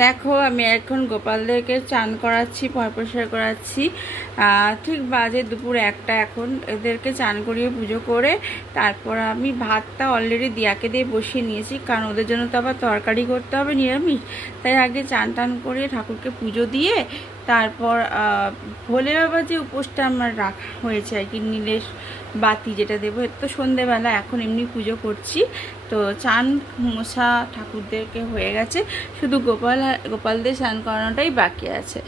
দেখো আমি এখন গোপালদেরকে চান করাচ্ছি, পরিষ্কার করাচ্ছি। ঠিক বাজে দুপুর 1টা। এখন এদেরকে চান করিয়ে পুজো করে তারপর আমি ভাতটা অলরেডি দিয়াকে দিয়ে বসিয়ে নিয়েছি, কারণ ওদের জন্য তো আবার তরকারি করতে হবে নিরামিষ। তাই আগে চান টান করে ঠাকুরকে পুজো দিয়ে তারপর ভোলে বাবা যে উপোসটা আমার রাখা হয়েছে আর কি, নীলের বাতি যেটা দেবো, তো সন্ধেবেলা এখন এমনি পুজো করছি। তো চান মোছা ঠাকুরদেরকে হয়ে গেছে, শুধু গোপালদের স্নান করানোটাই বাকি আছে।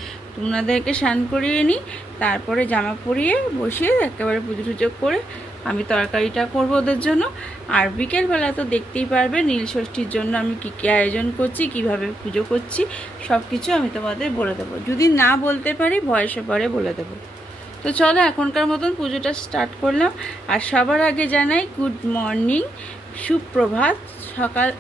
ওনাদেরকে স্নান করিয়ে নিই, তারপরে জামা পরিয়ে বসিয়ে একেবারে পুজো টুজো করে আমি তরকারিটা করবো ওদের জন্য। আর বিকেলবেলা তো দেখতেই পারবে নীল ষষ্ঠীর জন্য আমি কী কী আয়োজন করছি, কিভাবে পুজো করছি, সব কিছু আমি তোমাদের বলে দেবো। যদি না বলতে পারি ভয়েসে পরে বলে দেবো। তো চলো এখনকার মতন পুজোটা স্টার্ট করলাম। আর সবার আগে জানাই গুড মর্নিং, সুপ্রভাত।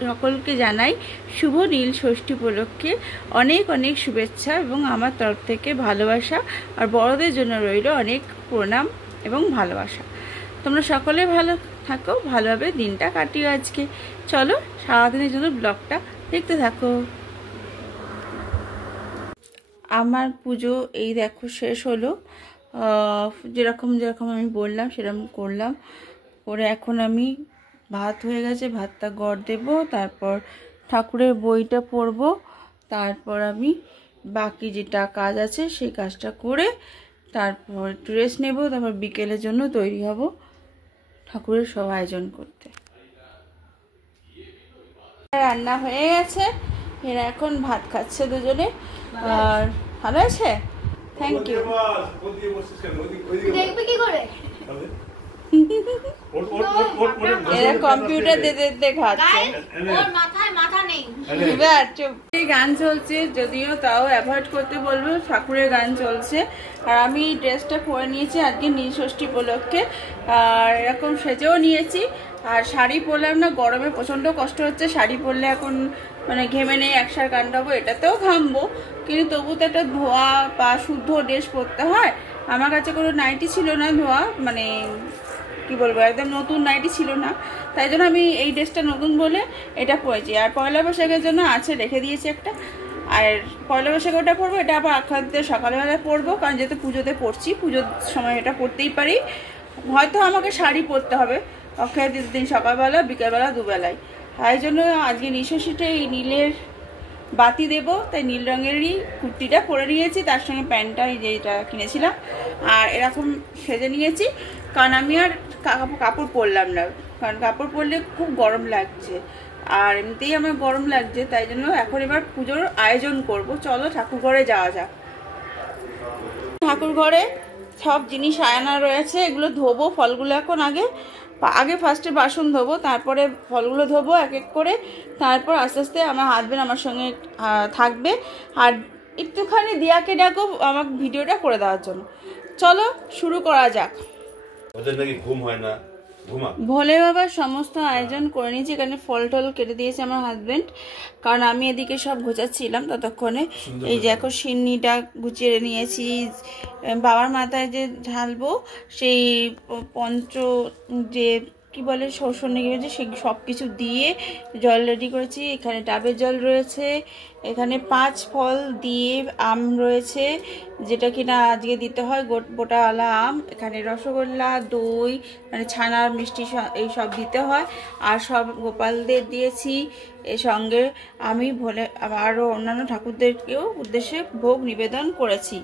সকলকে জানাই শুভ নীল ষষ্ঠী উপলক্ষে অনেক অনেক শুভেচ্ছা এবং আমার তরফ থেকে ভালোবাসা। আর বড়দের জন্য রইল অনেক প্রণাম এবং ভালোবাসা। তোমরা সকলে ভালো থাকো, ভালোভাবে দিনটা কাটিও আজকে। চলো সারাদিনের জন্য ব্লগটা দেখতে থাকো। আমার পুজো এই দেখো শেষ হলো। যেরকম আমি বললাম সেরকম করলাম, করে এখন আমি ভাত হয়ে গেছে, ভাতটা গড় দেব, তারপর ঠাকুরের বইটা পড়ব, তারপর আমি বাকি যেটা কাজ আছে সেই কাজটা করে তারপর একটু রেস্ট নেব, তারপর বিকেলের জন্য তৈরি হব ঠাকুরের সব আয়োজন করতে। রান্না হয়ে গেছে, এরা এখন ভাত খাচ্ছে দুজনে। আর ভালো আছে, থ্যাংক ইউ। দেখবে কি করে এরা কম্পিউটার দেখতে খাচ্ছে, ওর মাথায় মাথা নেই। গান চলছে, যদিও তাও অ্যাভয়েড করতে বলবো, ঠাকুরের গান চলছে। আর আমি ড্রেসটা পরে নিয়েছি আজকে নীল ষষ্ঠী উপলক্ষে, আর এরকম সেজেও নিয়েছি। আর শাড়ি পরলাম না, গরমে প্রচণ্ড কষ্ট হচ্ছে। শাড়ি পরলে এখন মানে ঘেমে নেই, একসার কাণ্ডাবো, এটাতেও ঘামবো, কিন্তু তবু তো একটা ধোয়া বা শুদ্ধ ড্রেস পরতে হয়। আমার কাছে কোনো নাইটি ছিল না ধোয়া, মানে কি বলবো, একদম নতুন নাইটি ছিল না, তাই জন্য আমি এই ড্রেসটা নতুন বলে এটা পরেছি। আর পয়লা বৈশাখের জন্য আছে, রেখে দিয়েছি একটা। আর পয়লা বৈশাখে ওটা পরবো, এটা আবার আখ্যাতে সকালবেলায় পরবো, কারণ যেহেতু পুজোতে পরছি, পুজোর সময় এটা পরতেই পারি। হয়তো আমাকে শাড়ি পরতে হবে অক্ষয় দিন সকালবেলা, বিকেলবেলা, দুবেলায়। তাই জন্য আজকে নীলষষ্ঠীতে এই নীলের বাতি দেব, তাই নীল রঙেরই কুর্তিটা পরে নিয়েছি, তার সঙ্গে প্যান্টটা যেটা কিনেছিলাম। আর এরকম সেজে নিয়েছি, কারণ আমি আর কাপড় পরলাম না, কারণ কাপড় পরলে খুব গরম লাগছে, আর এমনিতেই আমার গরম লাগছে। তাই জন্য এখন এবার পুজোর আয়োজন করব। চলো ঠাকুর ঘরে যাওয়া যাক। ঠাকুর ঘরে সব জিনিস আয়না রয়েছে, এগুলো ধোবো। ফলগুলো এখন আগে ফার্স্টে বাসন ধোবো, তারপরে ফলগুলো ধোবো এক এক করে, তারপর আস্তে আস্তে আমার হাজবেন্ড আমার সঙ্গে থাকবে। আর একটুখানি দিয়াকে ডাকো আমার ভিডিওটা করে দেওয়ার জন্য। চলো শুরু করা যাক। ওদের নাকি ঘুম হয় না, ভোলে বাবার সমস্ত আয়োজন করে নিয়েছি। এখানে ফল টল কেটে দিয়েছে আমার হাজবেন্ড, কারণ আমি এদিকে সব গোছাচ্ছিলাম ততক্ষণে। এই যে এখন সিন্নিটা গুছিয়ে নিয়েছি, বাবার মাথায় যে ঢালবো সেই যে কি বলে শোষণ গেছে, সে সব কিছু দিয়ে জল রেডি করেছি। এখানে ডাবের জল রয়েছে, এখানে 5 ফল দিয়ে আম রয়েছে, যেটা কিনা আজকে দিতে হয় গোটাওয়ালা আম। এখানে রসগোল্লা, দই, মানে ছানার মিষ্টি এই সব দিতে হয়। আর সব গোপালদের দিয়েছি, এর সঙ্গে আমি আরও অন্যান্য ঠাকুরদেরকেও উদ্দেশ্যে ভোগ নিবেদন করেছি।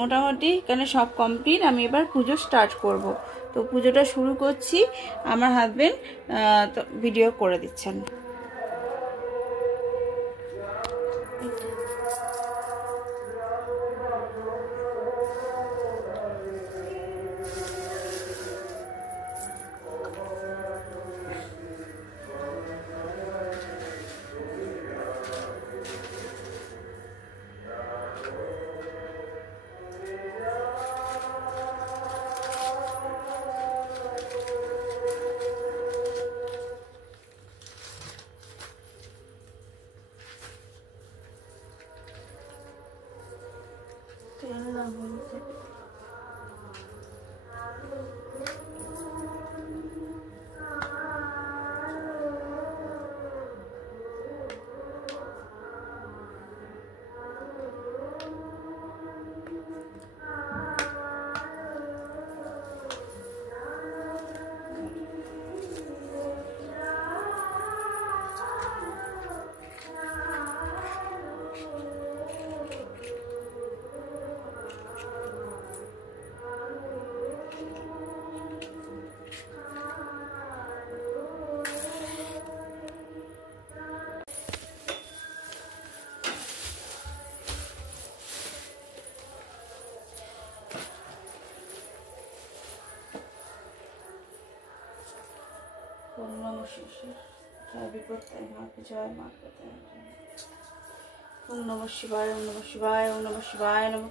মোটামুটি এখানে সব কমপ্লিট। আমি এবার পুজো স্টার্ট করব। তো পুজোটা শুরু করছি, আমার হাজবেন্ড ভিডিও করে দিচ্ছেন। জয় বিপত্তায় মা কি জয় মা ওম নমঃ শিবায় ওম নমঃ শিবায় ওম নমঃ শিবায় নমঃ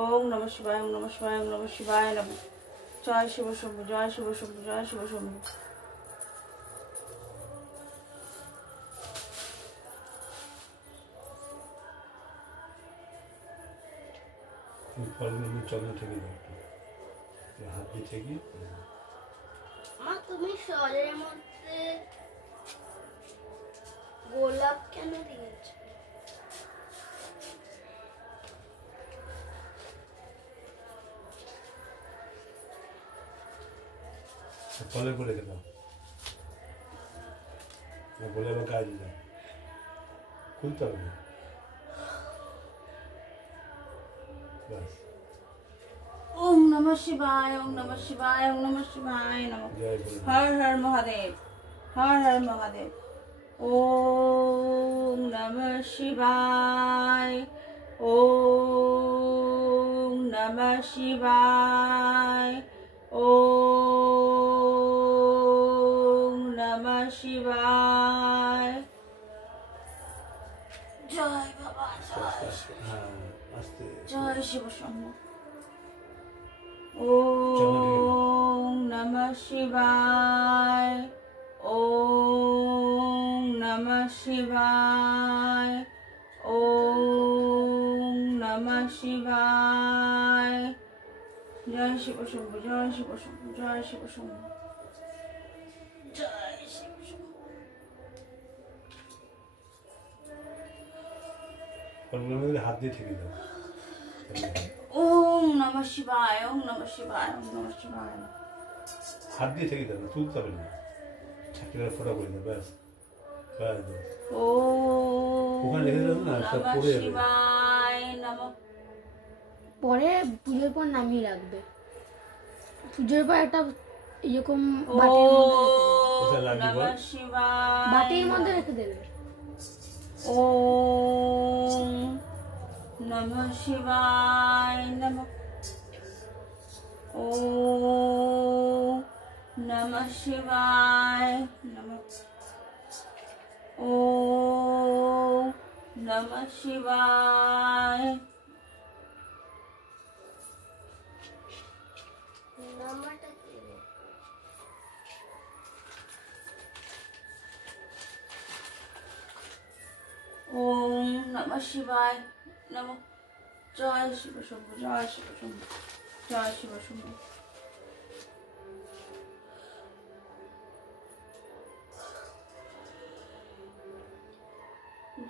ওম নমঃ শিবায় ওম নমঃ শিবায় ওম নমঃ শিবায় নমঃ জয় শিব শম্ভু জয় শিব শম্ভু জয় শিব শম্ভু ফলগুলো চন্দ্র থেকে হাত দিয়ে থেকে তুমি শহরের মধ্যে গোলাপ কেন দিয়েছ? ফলে করে খেলাম বলে আবার কাজ দিলাম খুলতে হবে না ব্যাস ओम नमः शिवाय ओम नमः शिवाय ओम नमः शिवाय नमः हर हर महादेव हर हर महादेव ओम नमः शिवाय ओम नमः शिवाय ओम नमः शिवाय जय बाबा जय शिव शंभु ओम नमः शिवाय ओम नमः शिवाय ओम नमः शिवाय जय शिव शंभु जय शिव शंभु जय शिव शंभु जय शिव शंभु हाथ दिए ठेके दाओ ओम नमः शिवाय ओम नमः शिवाय ओम नमः शिवाय हाथ दिए ठेके दाओ तुलते হবে না ছাকিরা ফোড়া করে দাও ব্যাস ব্যাস ओम ওখানে লিখে দাও না সব পড়ে যাবে शिवाय नमः পরে পুজোর পর নামিয়ে রাখবে পুজোর পর একটা এরকম বাটির মধ্যে রেখে দেবে ओम नमः शिवाय नमः ओम नमः शिवाय नमः ओम नमः शिवाय ओम नमः शिवाय नमः जय शिव शंभु जय शिव शंभु जय शिव शंभु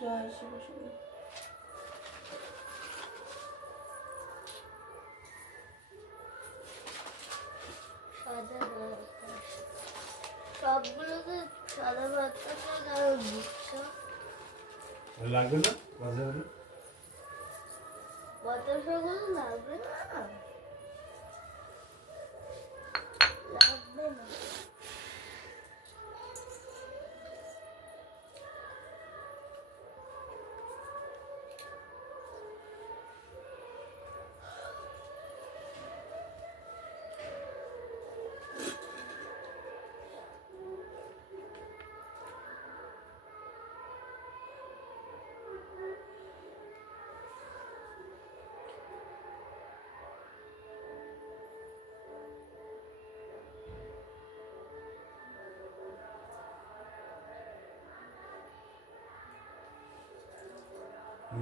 जय शिव शंभु সবগুলোকে সাদা ভাতটা দিচ্ছ লাগবে না বাজে হবে বাতাসাগুলো লাগবে না লাগবে না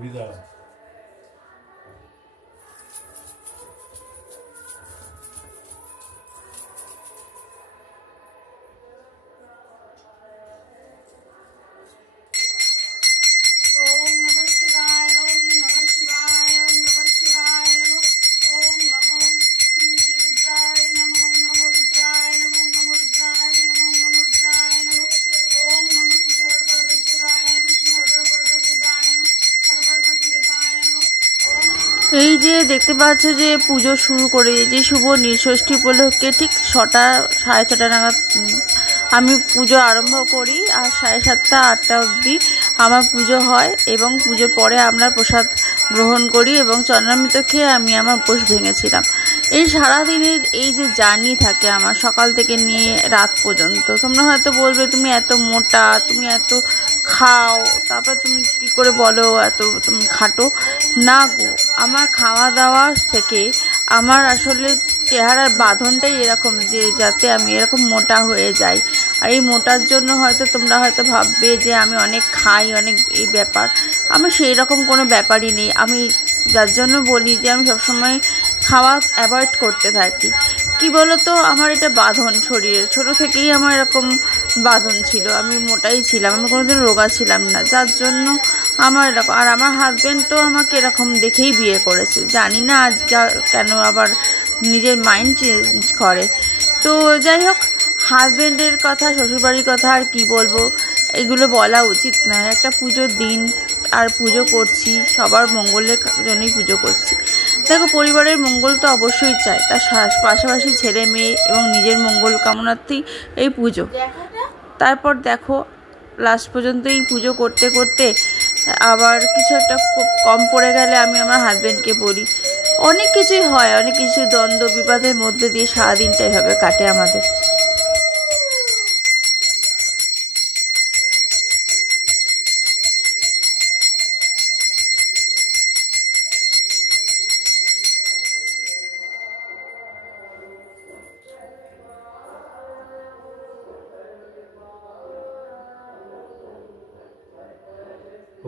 বিদায় এই যে দেখতে পাচ্ছ যে পুজো শুরু করে দিয়েছি শুভ নীলষষ্ঠী উপলক্ষে ঠিক 6টা 6:30 নাগাদ আমি পুজো আরম্ভ করি আর 7:30 8টা অবধি আমার পুজো হয় এবং পুজোর পরে আমরা প্রসাদ গ্রহণ করি এবং চন্দ্রামৃত খেয়ে আমি আমার উপোস ভেঙেছিলাম। এই সারাদিনের এই যে জার্নি থাকে আমার সকাল থেকে নিয়ে রাত পর্যন্ত, তোমরা হয়তো বলবে তুমি এত মোটা, তুমি এত খাও, তারপর তুমি কি করে বলো এত তুমি খাটো। না গো, আমার খাওয়া দাওয়া থেকে আমার আসলে চেহারার বাঁধনটাই এরকম যে যাতে আমি এরকম মোটা হয়ে যাই। আর এই মোটার জন্য হয়তো তোমরা হয়তো ভাববে যে আমি অনেক খাই, অনেক এই ব্যাপার। আমি সেই রকম কোনো ব্যাপারই নেই। আমি যার জন্য বলি যে আমি সবসময় খাওয়া অ্যাভয়েড করতে থাকি। কি বলো তো, আমার এটা বাঁধন শরীরের, ছোটো থেকেই আমার এরকম বাঁধন ছিল। আমি মোটাই ছিলাম, আমি কোনোদিন রোগা ছিলাম না, যার জন্য আমার এরকম। আর আমার হাজব্যান্ড তো আমাকে এরকম দেখেই বিয়ে করেছে, জানি না আজকে কেন আবার নিজের মাইন্ড চেঞ্জ করে। তো যাই হোক, হাজব্যান্ডের কথা, শ্বশুরবাড়ির কথা আর কি বলবো, এগুলো বলা উচিত নয়। একটা পুজোর দিন, আর পুজো করছি, সবার মঙ্গলের জন্যই পুজো করছি। দেখো, পরিবারের মঙ্গল তো অবশ্যই চাই, তার পাশাপাশি ছেলে মেয়ে এবং নিজের মঙ্গল কামনার্থেই এই পুজো। তারপর দেখো, লাস্ট পর্যন্ত এই পুজো করতে করতে আবার কিছু একটা কম পড়ে গেলে আমি আমার হাজব্যান্ডকে বলি। অনেক কিছুই হয়, অনেক কিছু দ্বন্দ্ব বিবাদের মধ্যে দিয়ে সারাদিনটা এভাবে কাটে আমাদের।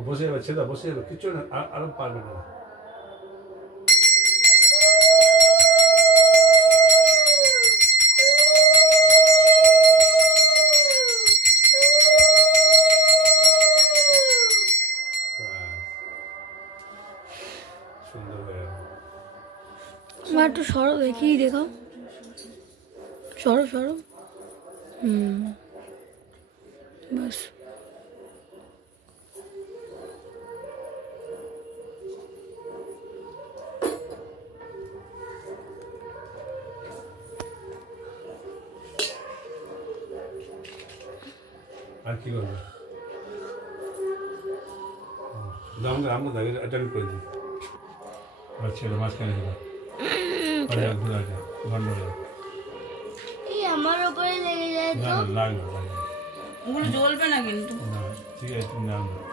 বসে যাবে, ছেদা বসে যাবে, কিছু না, আরো পারবে না। সুন্দর হয়ে গেল। আমার একটু সরো, দেখি দেখাও, সরো সরো। বাস। আর কি করবে? আমাকে অ্যাটেন্ড করে দিই। আর ছেলে মাঝখানে আমার উপরে লেগে যায় না, তো। না লাগবে না, ওগুলো জ্বলবে না কিন্তু। না, ঠিক আছে, তুমি নাম দাও।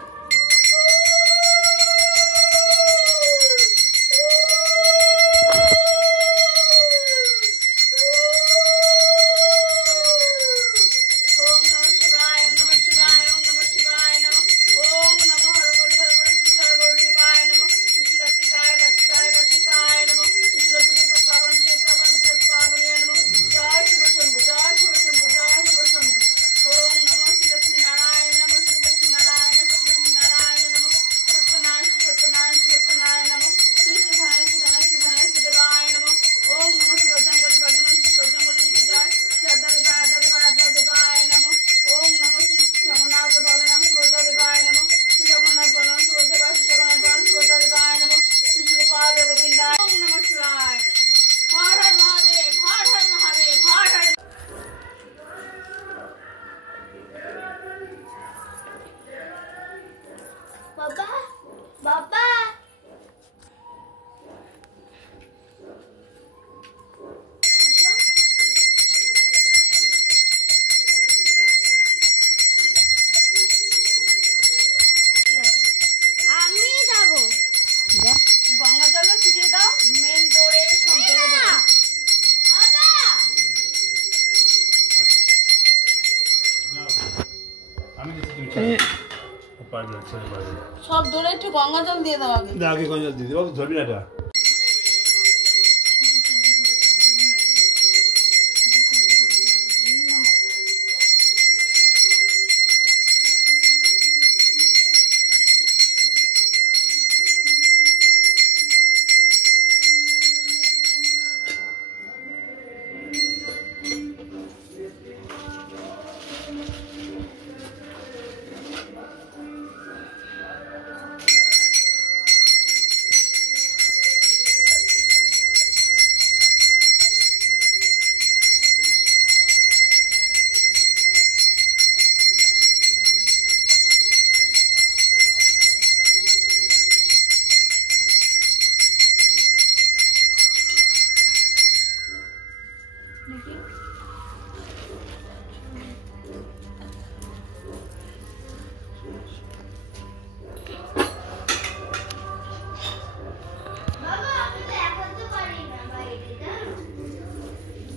বাবা, বাবা। আমি যাবো। গঙ্গা জল ছিটিয়ে দাও, মেন ডোরে সব জলে দাও। বাবা, আমি পারবে, ছেলে পারবে। সব ডোরে একটু গঙ্গা জল দিয়ে দাও আগে। আগে গঞ্জাল দিদি, বাবু ধরবি না এটা।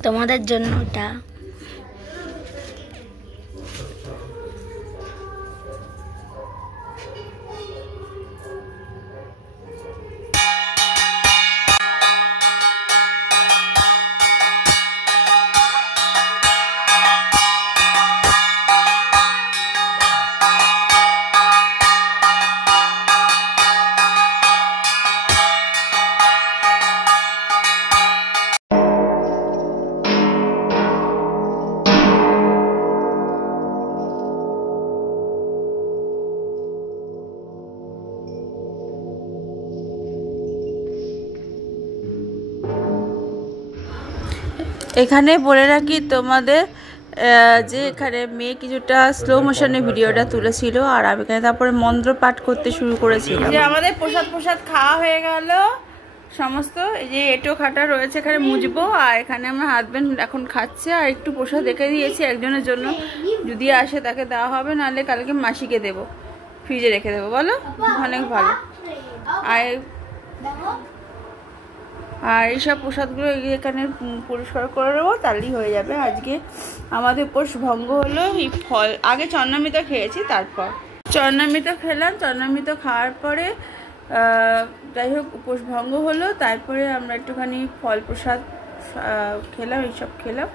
তোমাদের জন্য ওটা। এখানে বলে রাখি তোমাদের যে এখানে মেয়ে কিছুটা স্লো মোশনে ভিডিওটা তুলেছিল আর আমি এখানে তারপরে মন্ত্র পাঠ করতে শুরু করেছিলাম। যে আমাদের প্রসাদ খাওয়া হয়ে গেল সমস্ত। এই যে এটো খাটা রয়েছে এখানে মুজবো, আর এখানে আমার হাজবেন্ড এখন খাচ্ছে। আর একটু প্রসাদ রেখে দিয়েছি একজনের জন্য, যদি আসে তাকে দেওয়া হবে, নাহলে কালকে মাসিকে দেবো, ফ্রিজে রেখে দেবো। বলো, অনেক ভালো। আর এইসব প্রসাদগুলো এখানে পরিষ্কার করে নেবো, তাহলেই হয়ে যাবে। আজকে আমাদের উপোস ভঙ্গ হলো এই ফল। আগে চন্নামৃত খেয়েছি, তারপর চন্নামৃত খেলাম। চন্নামৃত খাওয়ার পরে যাই হোক উপোস ভঙ্গ হলো, তারপরে আমরা একটুখানি ফল প্রসাদ খেলাম, এইসব খেলাম।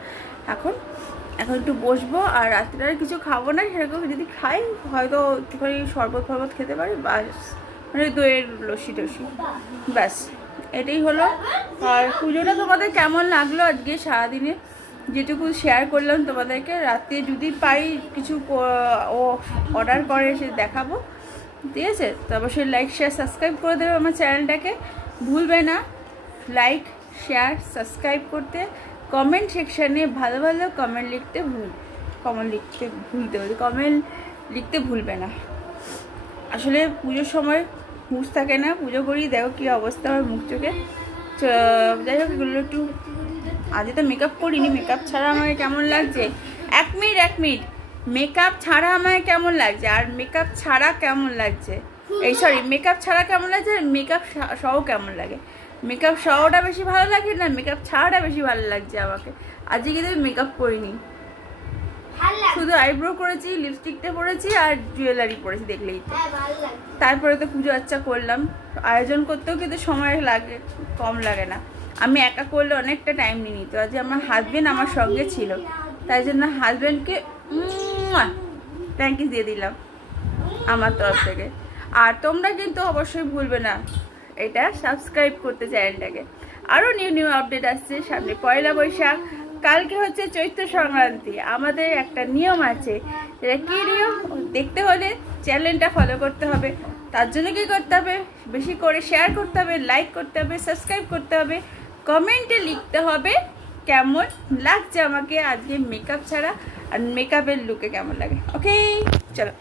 এখন একটু বসবো, আর রাত্রে আর কিছু খাবো না। সেরকম যদি খাই হয়তো একটুখানি শরবত খেতে পারি, বাস, মানে দইয়ের লস্যি টস্যি, ব্যাস, এটাই হলো। আর পুজোটা তোমাদের কেমন লাগলো আজকে সারাদিনে, যেটুকু শেয়ার করলাম তোমাদেরকে। রাতে যদি পাই কিছু ও অর্ডার করে সে দেখাবো, ঠিক আছে? তো অবশ্যই লাইক শেয়ার সাবস্ক্রাইব করে দেবে আমার চ্যানেলটাকে, ভুলবে না লাইক শেয়ার সাবস্ক্রাইব করতে। কমেন্ট সেকশানে ভালো ভালো কমেন্ট লিখতে ভুলবে না। আসলে পুজোর সময় হুঁশ থাকে না, পুজো করি, দেখো কী অবস্থা আমার মুখ চোখে। যাই হোক, এগুলো একটু, আজকে তো মেকআপ করিনি, মেকআপ ছাড়া আমাকে কেমন লাগছে, এক মিনিট, মেকআপ ছাড়া আমাকে কেমন লাগছে আর মেকআপ ছাড়া কেমন লাগছে, মেকআপ ছাড়া কেমন লাগছে আর মেকআপ সহ কেমন লাগে। মেকআপ সহটা বেশি ভালো লাগে না মেকআপ ছাড়াটা বেশি ভালো লাগছে আমাকে। আজকে কিন্তু মেকআপ করিনি, শুধু আইব্রো করেছি, লিপস্টিকটা পরেছি আর জুয়েলারি পরেছি, দেখলেই তো। তারপরে তো পুজো আচ্ছা করলাম। আয়োজন করতেও কিন্তু সময় লাগে, কম লাগে না। আমি একা করলে অনেকটা টাইম নিয়ে নিত। আজ আমার হাজবেন্ড আমার সঙ্গে ছিল, তাই জন্য হাজবেন্ডকে থ্যাংক ইউ দিয়ে দিলাম আমার তরফ থেকে। আর তোমরা কিন্তু অবশ্যই ভুলবে না এটা সাবস্ক্রাইব করতে চ্যানেলটাকে। আরও নিউ আপডেট আসছে সামনে। পয়লা বৈশাখ, কালকে হচ্ছে চৈত্র সংক্রান্তি। আমাদের একটা নিয়ম আছে, সেটা কী নিয়ম? দেখতে হলে চ্যানেলটা ফলো করতে হবে। তার জন্য কী করতে হবে? বেশি করে শেয়ার করতে হবে, লাইক করতে হবে, সাবস্ক্রাইব করতে হবে, কমেন্টে লিখতে হবে কেমন লাগছে আমাকে আজকে মেকআপ ছাড়া, আর মেকআপের লুকে কেমন লাগে। ওকে, চলো।